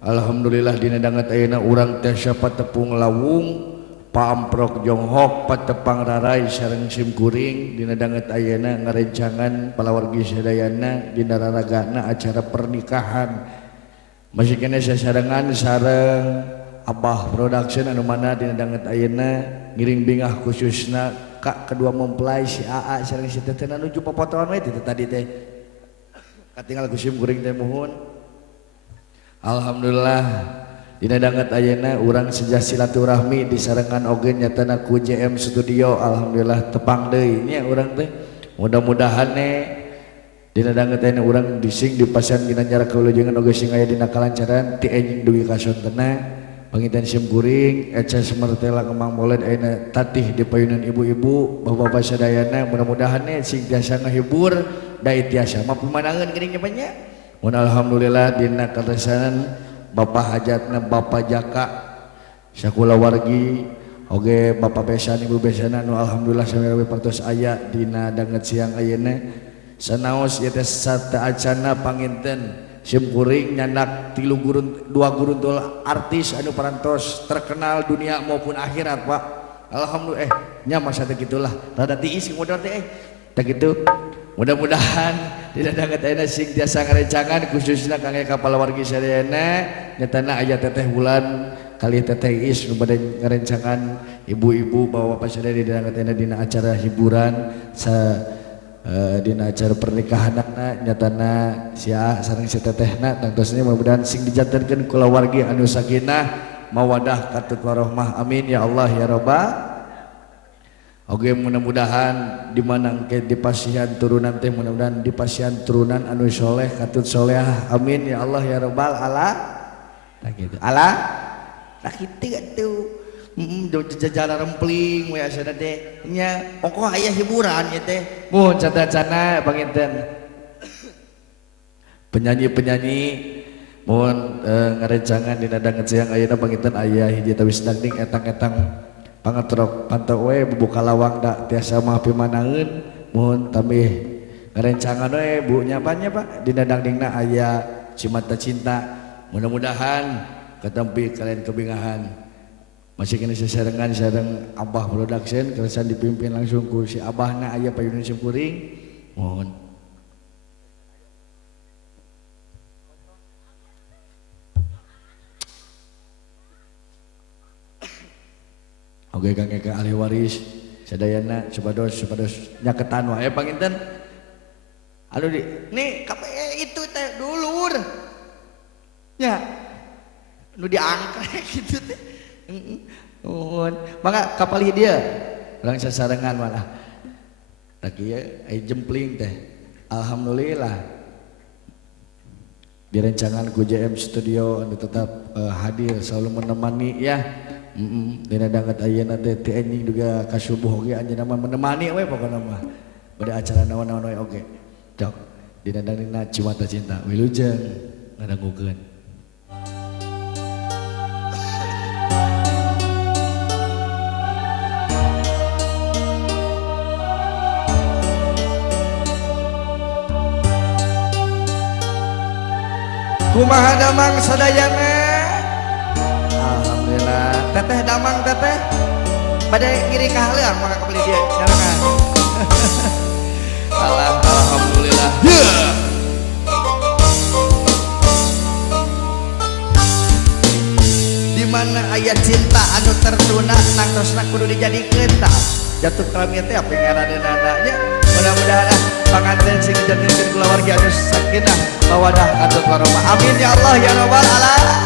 Alhamdulillah dina danget ayeuna urang teh siapa tepung lawung paamprok jonghok patepang rarai sareng simkuring dina danget ayeuna ngarencangan palawargi sadayana dina raragana acara pernikahan masih kene sasarengan sareng Abah Production anu mana dina danget ayeuna ngiring bingah khususna kak kedua mempelai si AA sareng si Teteh nuju popotoan we tadi teh katinggal ku simkuring teh muhun. Alhamdulillah dina danget ayeuna urang sejah silaturahmi disarengan oge nyatana ku JM Studio. Alhamdulillah tepang deui nya urang teh mudah-mudahan dina danget ayeuna urang dising dipasihan ginanjar kawilujengan oge sing aya dina kalancaran ti enjing dugi kasontenna panginten simkuring eca semertela kemang molen ayeuna tatih di payunan ibu-ibu bapak-bapak sadayana mudah-mudahan sing tiasa ngahibur da tiasa mah pemandangan geuning nya. Mun alhamdulillah dina karesanan Bapak hajatna Bapak Jaka sakula wargi oge Bapak besan Ibu besan anu alhamdulillah samerewe partos aya dina danget siang ayeuna sanaos ieu teh sataacana panginten simkuring nyandak 2 guruntul artis anu parantos terkenal dunia maupun akhirat Pak. Alhamdulillah nya masa teh gitulah rada tiis modal teh teh kitu. Mudah-mudahan tidak danget ayeuna sing tiasa ngarencangan khususna kangge kapal wargi sadayana nyatana aya teteh bulan kali teteh Is nu bade ngarencangan ibu-ibu bawa pasadaya danget ayeuna dina acara hiburan dina acara pernikahanna nyatana sia sareng si tetehna tangtosna mudah-mudahan sing dijantenkeun kulawargi anu sakinah mawadah katut warahmah amin ya Allah ya rabbal. Oke mudah-mudahan dimana engke dipasihan turunan teh mudah-mudahan dipasihan turunan anu soleh katut solehah amin ya Allah ya rabbal ala tak gitu ala tak kitu atuh jajalan rempling we asana teh nya pokok aya hiburan ieu teh mun cata-cana panginten penyanyi-penyanyi mun ngarencangan dina danget siang ayeuna panginten aya hiji tawis dangding etang-etang pangatrok pantau we bubuka lawang da tiasa mah pimanangeun mun tamih ngarencangan we Bu nyapanya Pak dina dangdingna aya Cimata Cinta mudah-mudahan katempi kalian kebingahan masih kena sasarengan sareng Abah Production keresan dipimpin langsung ku si Abahna aya payunan simkuring mohon. Oke kang eka ahli waris sadayana supados nyaketan wae panginten anu di nih KPE itu teh dulur nya nu diangkrek gitu teh nuhun mangga kapal dia urang sasarengan malah tak ieu aya jempling teh alhamdulillah direncangan ku JM Studio anu tetap hadir selalu menemani ya. Dina danget ayeuna teh ti enjing juga kasubuh oge anjeunna mah menemani we pokona mah bade acara naon-naon we oge cok dina dangdingna Cimata Cinta wilujeng ngadangukeun kumaha damang sadayana alhamdulillah teteh damang teteh pada ngiri kahaleang maka kebeli dia sarangan alhamdulillah yeah. Dimana ayat cinta anu tertuna nangtosna kudu dijadikeun tah jatuh kami teh apa ngaranna nya mudah-mudahan panganten sing dijadikeun kulawargi anu sakinah mawadah katut warahmah amin ya Allah ya rabbal alamin.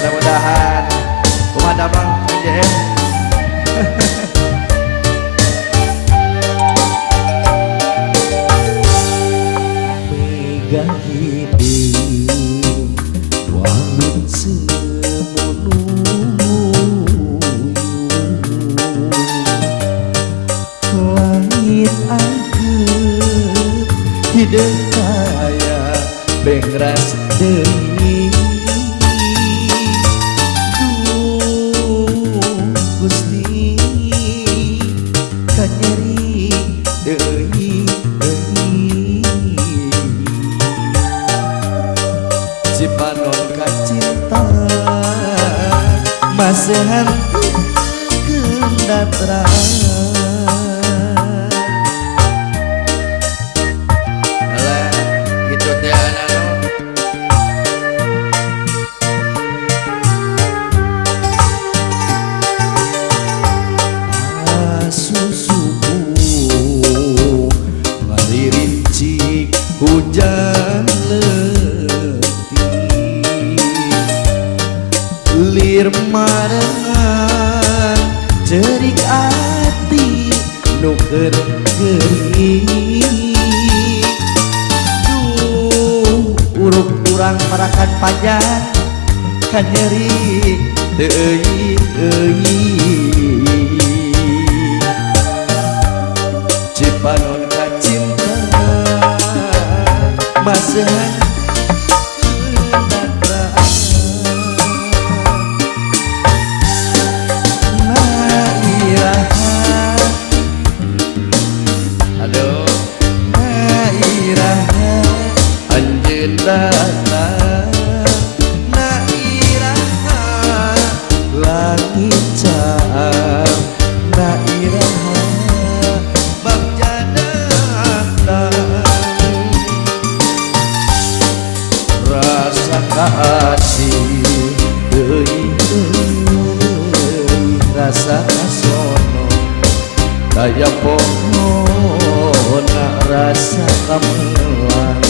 Mudah-mudahan kumadamang JM pegang hidup wangun semunu langit angkep hidup kaya bengras deui kanyeri deui si panon kacinta masih hantu kendatran alah gitu teh anak susuku ngarincik hujan lir marengan cerik ati nuker gering duh uruk kurang parakan panjang kan nyeri teu cipanon kacinta masahan rasa kasono daya pohon rasa kamelang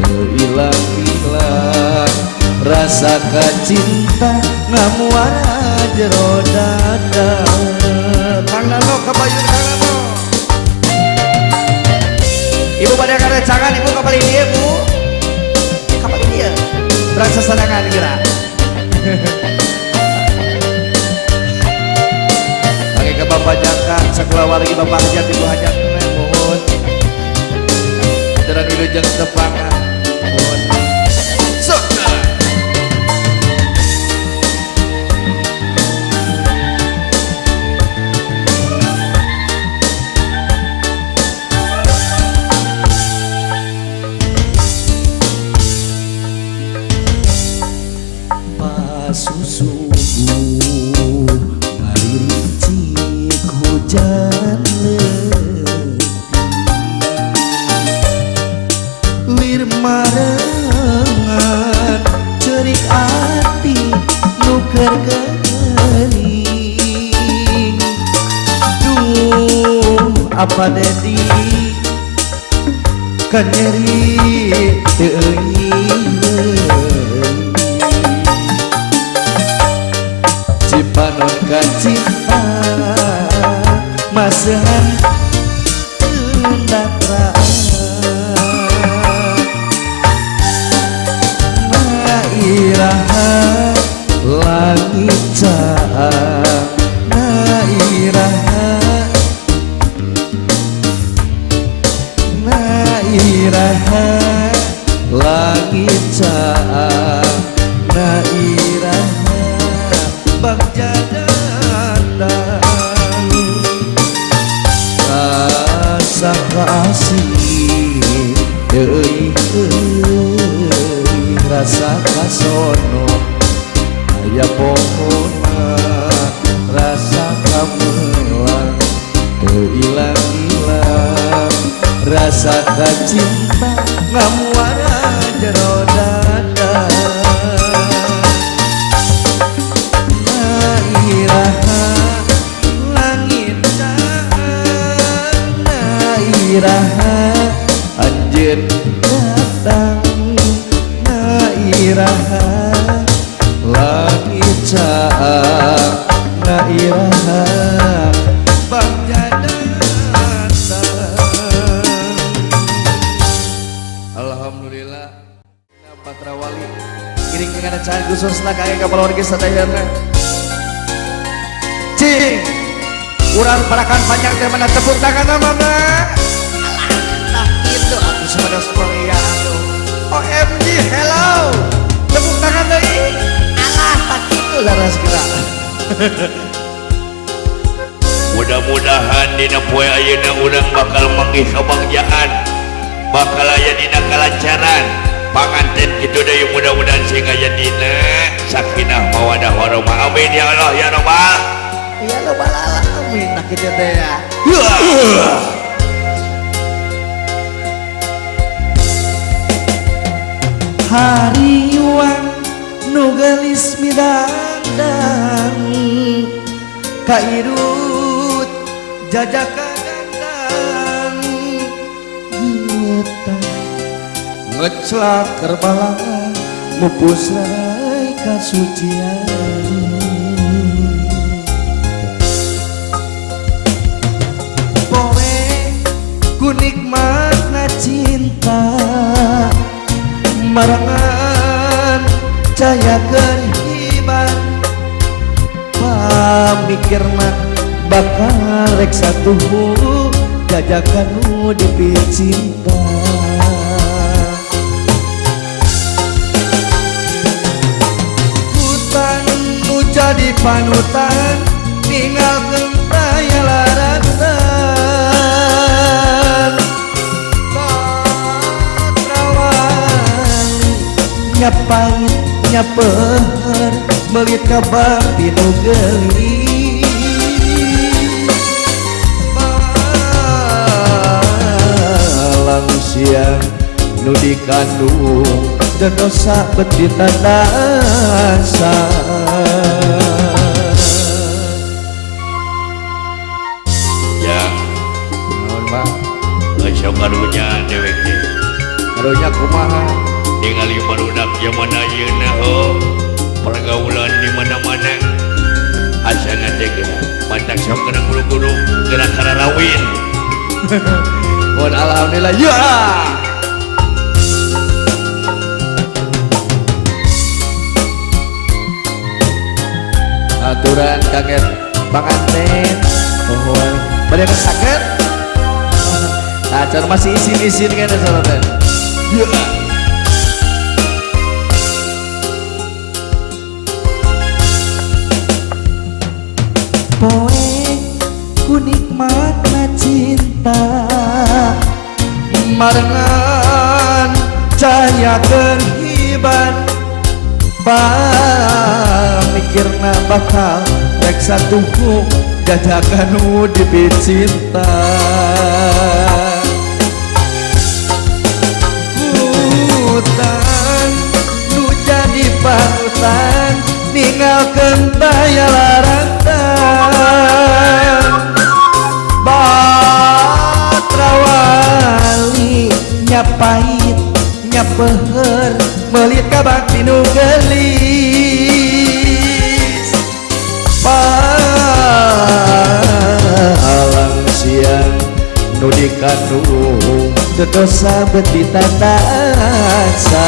teilang-ilang rasa kacinta ngamuara jero dada Kang Nano kabayun Kang Nano Ibu pada karecangan ibu kapal ini ya bu kapal ini ya berasa sadangan kira ke Bapak Jaka sekolah wargi Bapak Hajat Ibu Hajat mohon dan wilujeng tepangan mohon suka pasusubu hujan lir marengan cerik ati nuker gering duh apa dedi kan nyeri teu cipanon kacinta masahan kendatran nairaha langit caang nairaha langit caang nairaha bagja kasih rasa kasono aya pohon rasa kamelang teilang-ilang rasa kacinta ngamuara jero dada nairaha langit nairaha anjeun datang nairaha langit caang nairaha bagja datang alhamdulillah Patrawali kiring dengan acara khusus nak kaya kapal warga sadayana cing urang parakan panjang teh mana tepuk tangan mana nah itu aku sepada semuanya aduh OMG hello tepuk tangan deui alah tak itu laras kira mudah-mudahan dina poe ayeuna urang bakal manggih kabagjaan bakal aya dina kalancaran panganten gitu deh mudah-mudahan sehingga jadina sakinah mawadah warahmah amin ya Allah ya Rabbal ya lo balala amin nak kita teh ya hariwang nu geus midandang kairut jajaka gandang geutang ngeclak kerbalangan mupus rai kasucian poe ku nikmatna cinta marangan caya kehiban pamikirna bakal rek satuhu jajakan nu dipicinta hutan nu jadi panutan ninggalkeun raya laratan Patrawali nyapait nyaper melit kabar tinu geulis balang siang nu dikandung dan dosa beti tandasa ya naon Bang ngesok karunya dewek teh karunya kumaha ningali barudak zaman ayeuna pergaulan di mana-mana asana teh geura matak sok kana guru-guru geura kararawin mun alhamdulillah ya aturan kaget panganten pohon pada sakit acar masih isin-isin kan sahabat ya poe ku nikmatna cinta marengan cahaya kehiban pamikirna bakal rek satuhu jajakan nu dipicinta hutan nu jadi panutan ninggalkeun daya laratan Patrawali nyapait nyapeher melit kabak tinu geulis palang siang nu dikandung dosa beti tandasa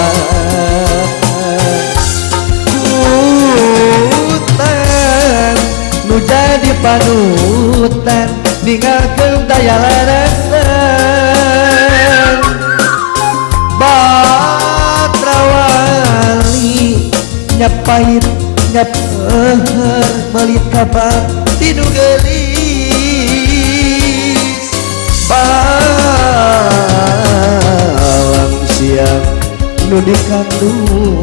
hutan nu jadi panutan ninggalkeun daya laratan Patrawali nyapait nyaper melit kabar tinu geulis balang siang nu dikandung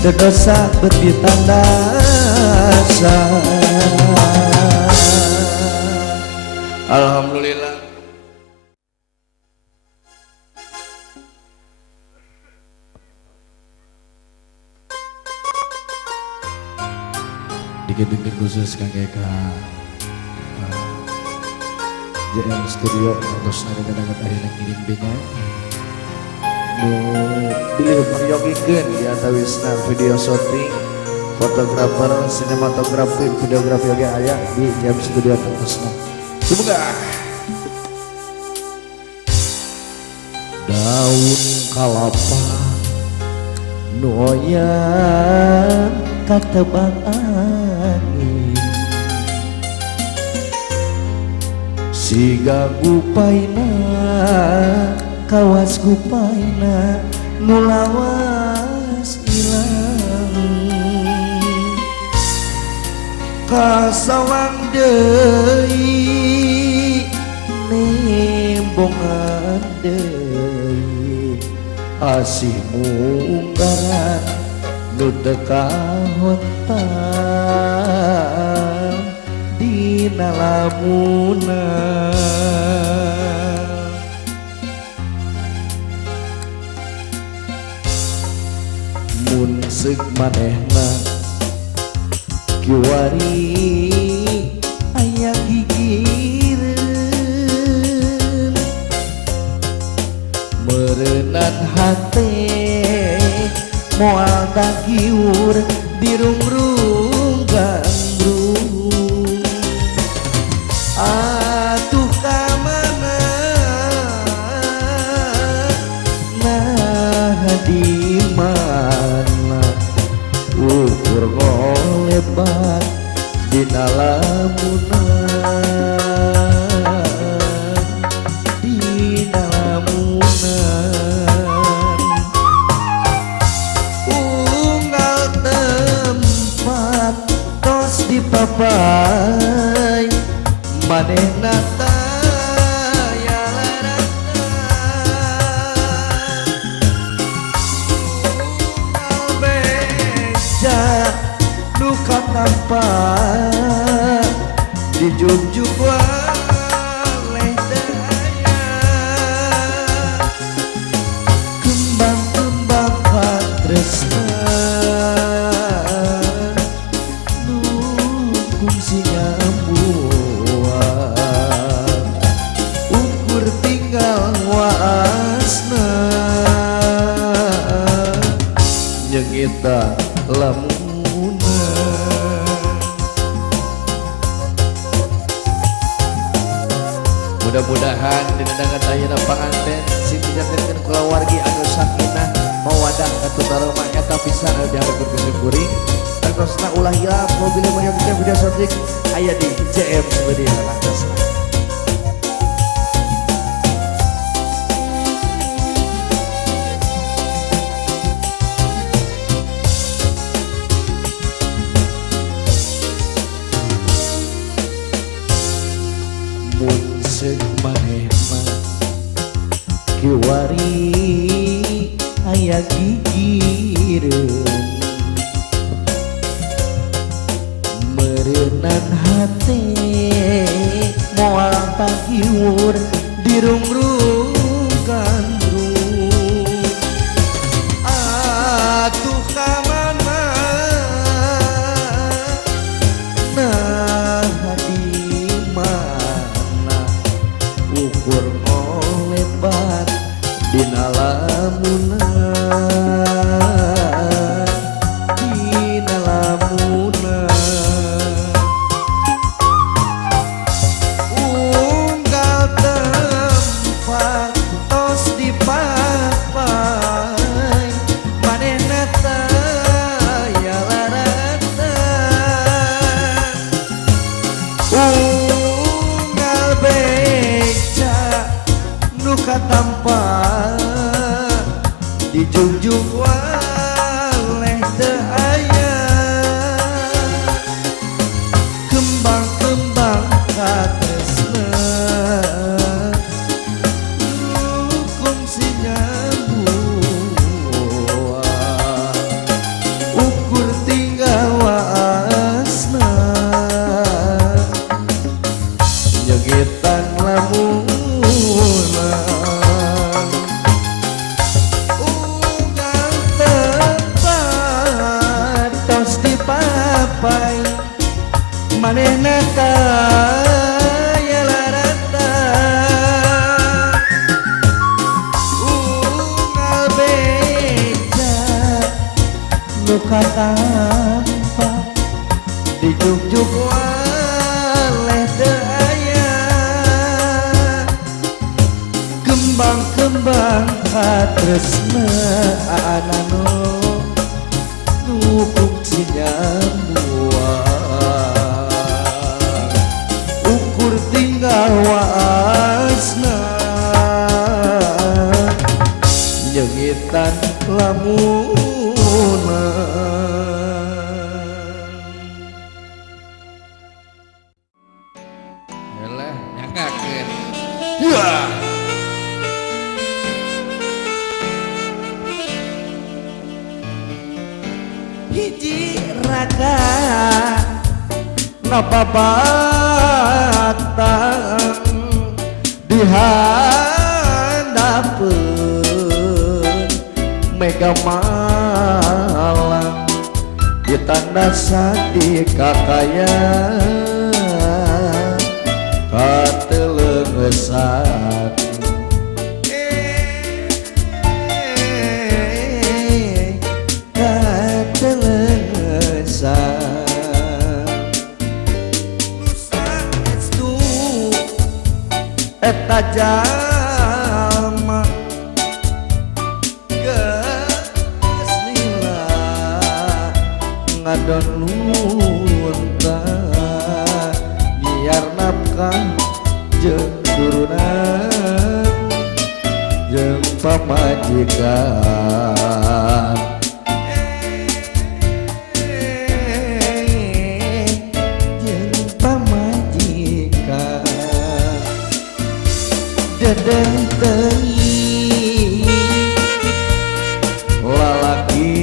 dosa beti tandasa alhamdulillah dikit-dikit khusus kangge ka JM Studio terus ada kadang-kadang akhirnya ngirim bingung nu pilih meryogikan di antawisna video shooting fotografer sinematografi videografi oge aya di JM Studio terusna semoga daun kalapa nu oyang katebang angin siga gupaina kawas gupaina nu lawas ilang kasawang deui nembongan deui asihmu unggaran nu teu kahontan dina lamunan mun seuk manehna kiwari aya gigireun meureunnan hate moal dagiur dirungrung gandrung atuh kamana nah di mana ukur ngolebat dina lamunan dina lamunan unggal tempat tos dipapai manehna taya laratan unggal beja nu katampa dijunjung waleh daya kembang-kembang patresnan nu kungsi nyambuan ukur tinggal waasna nyengita lamunan mudah-mudahan dinedangan ayeuna panganten sing dijantenkeun kulawargi anu sakinah mawadah katutarema eta pisan anu diharapkeun ku syukuring tartosna ulah hilap mobil mobil video subjek aya di JM Studio Lantasna. Mun seuk manehna kiwari aya gigireun meureunnan hate moal pagiur dirungrung gandrung atuh kamana nah di mana ukur ngolebat dina lamunan dina lamunan unggal tempat tos dipapai manehna taya laratan unggal beca nu katampa dijunjung waleh teu aya kembang-kembang katresnan nu kungsi nyambuan ukur tinggal waasna nyegetan lamunan unggal tempat tos dipapai manehna taya laratan unggal beja nu katampa dijunjung waleh teu aya kembang-kembang katresnaan anu nu kungsi nyambuan ukur tinggal waasna nyengitan lamunan Yalah, nyangkakeun. Wah. hiji raga ngababatang di handapeun mega malang di tanda sadi kakayaan kateleungesan eta jalma geus lila ngadon lunta nyiar nafkah jeung turunan jeung pamajikan dedeng teuing lalaki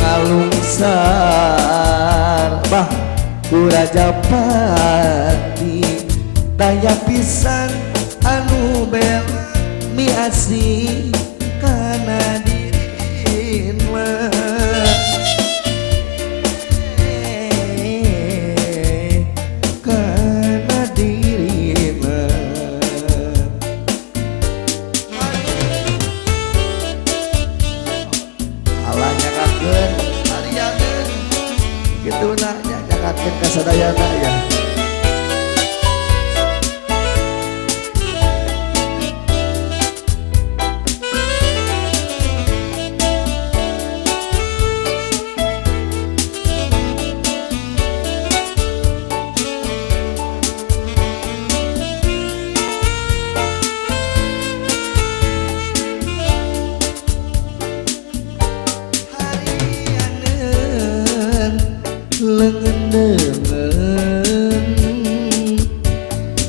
ngalungsar bah ku Rajapati daya pisan anu bela mi asih kana dirina kasadayana ya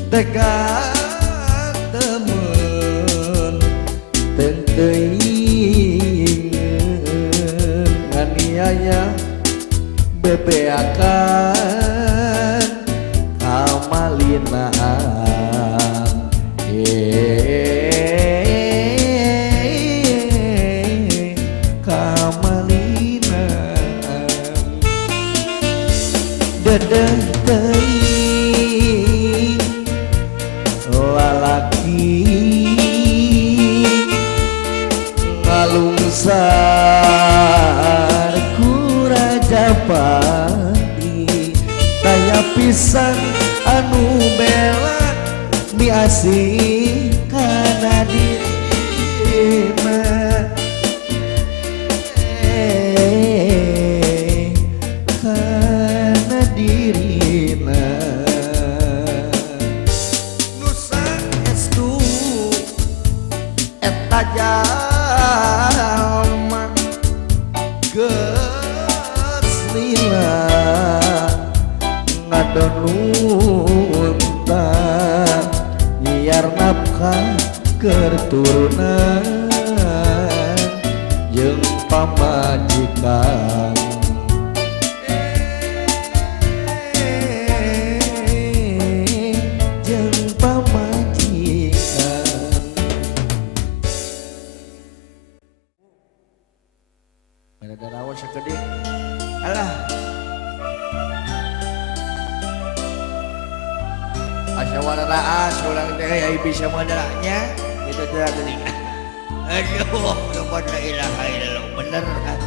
teka temen tenteuingeun aniaya bebeakan kamalinaan kamalinaan dedeng teuing lalaki ngalungsar ku Rajapati daya pisan anu bela mi asih kana dirina kana dirina jalma geus lila ngadon lunta nyiar nafkah keur turunan jeung pamajikan jeung pamajikan Darawa sakeudeuk alah asa wararaas urang teh aya bisa modelnya kitu teh geuning aduh kepada la ilaha illallah bener kan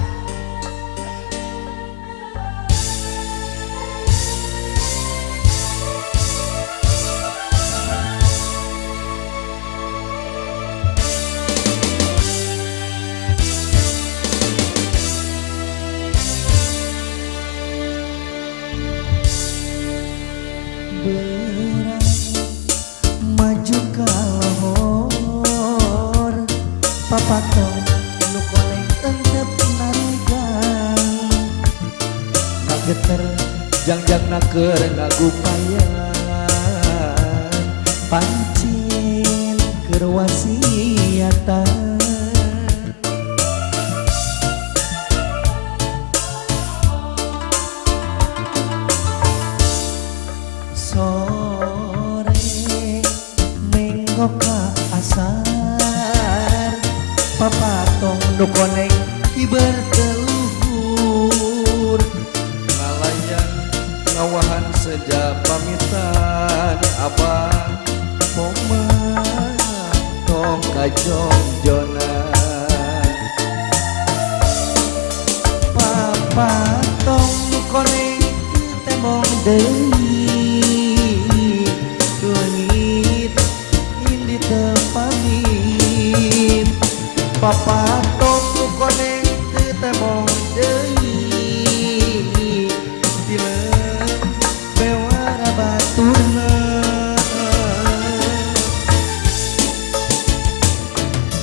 maju kalahor papatong nu koleng tentep narugang ngageter jangjangna keur ngagupayan pancen keur wasiatan papatong nu koneng iberteluhur Ngalayan ngawahan sejak pamitan abang Poma tong kajong jonan papatong nu koneng temong deui leungit indi teu pamit papatong nu koneng temong deui dileung bewara baturna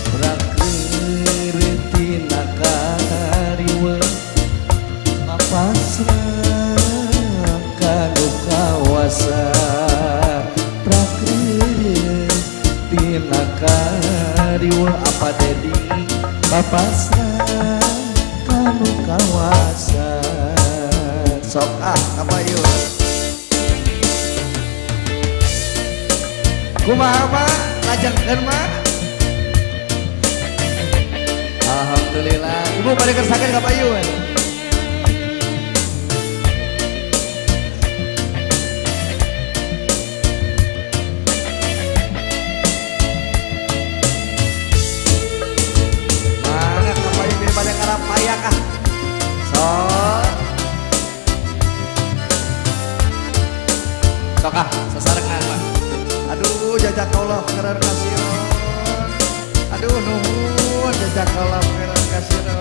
Prakir tina kariweung Pasrah kanu kawasa Prakir tina kariweung apa dedi papasrah kanu kawasa sok kapayu kumaha mah ngajengkeun mah Alhamdulillah ibu bade kersakeun kapayu mana kapayu ini bade karapaya kah sok sasarengan mah aduh jazakallah khairan kasiron aduh nuhun jazakallah khairan kasiron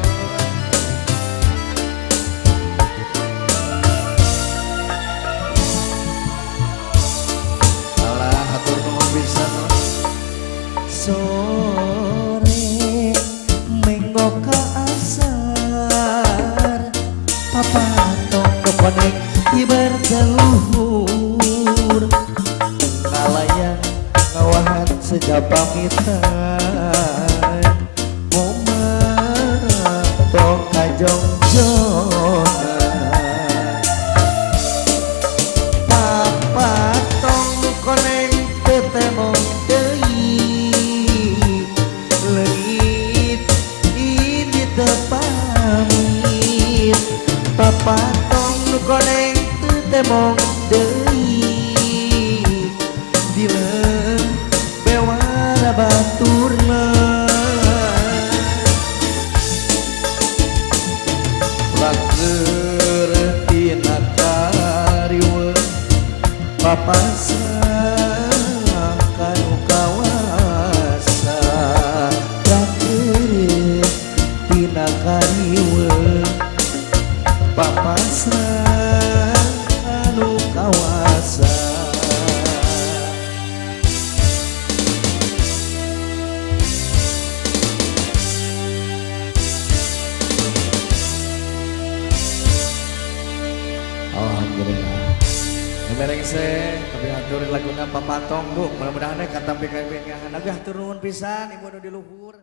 Alah hatur nuhun pisan sore menggok ka asar papatong nu koneng iberteluhur Ngalayan ngawahan sejak pamitan Moma tong kajong jonan papatong nu koneng teu temong deui leungit indi teu pamit papatong nu koneng teu temong deui dileung bewara baturna Prakir tina kariweung papasrah kanu kawasa Prakir tina kariweung papasrah kanu kawasa Alhamdulillah Ngebereng tapi aturin laguna papatong bu mudah-mudahan katampi kayak lagu hatur nuhun pisan ibu nu di luhur